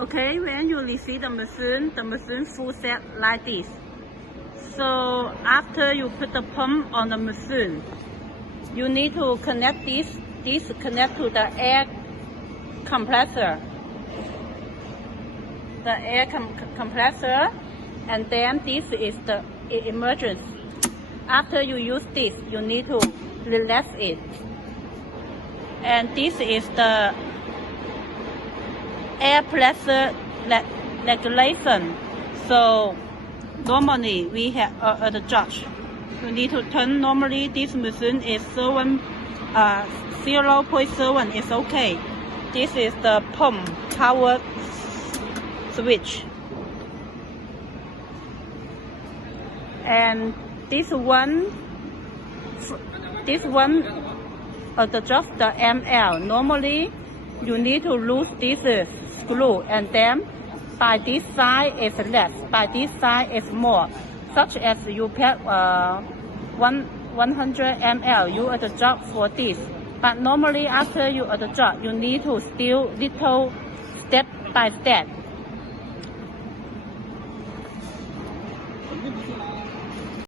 Okay, when you receive the machine full set like this. So after you put the pump on the machine, you need to connect this connect to the air compressor. The air compressor, and then this is the emergency. After you use this, you need to relax it. And this is the air pressure regulation. So normally we have the judge. You need to turn. Normally this machine is 0.7 is okay. This is the pump power switch. And this one adjust the ML. Normally you need to lose this screw, and then by this side is less, by this side is more. Such as you pack 100 ml, you adjust for this. But normally after you adjust, you need to still little step by step.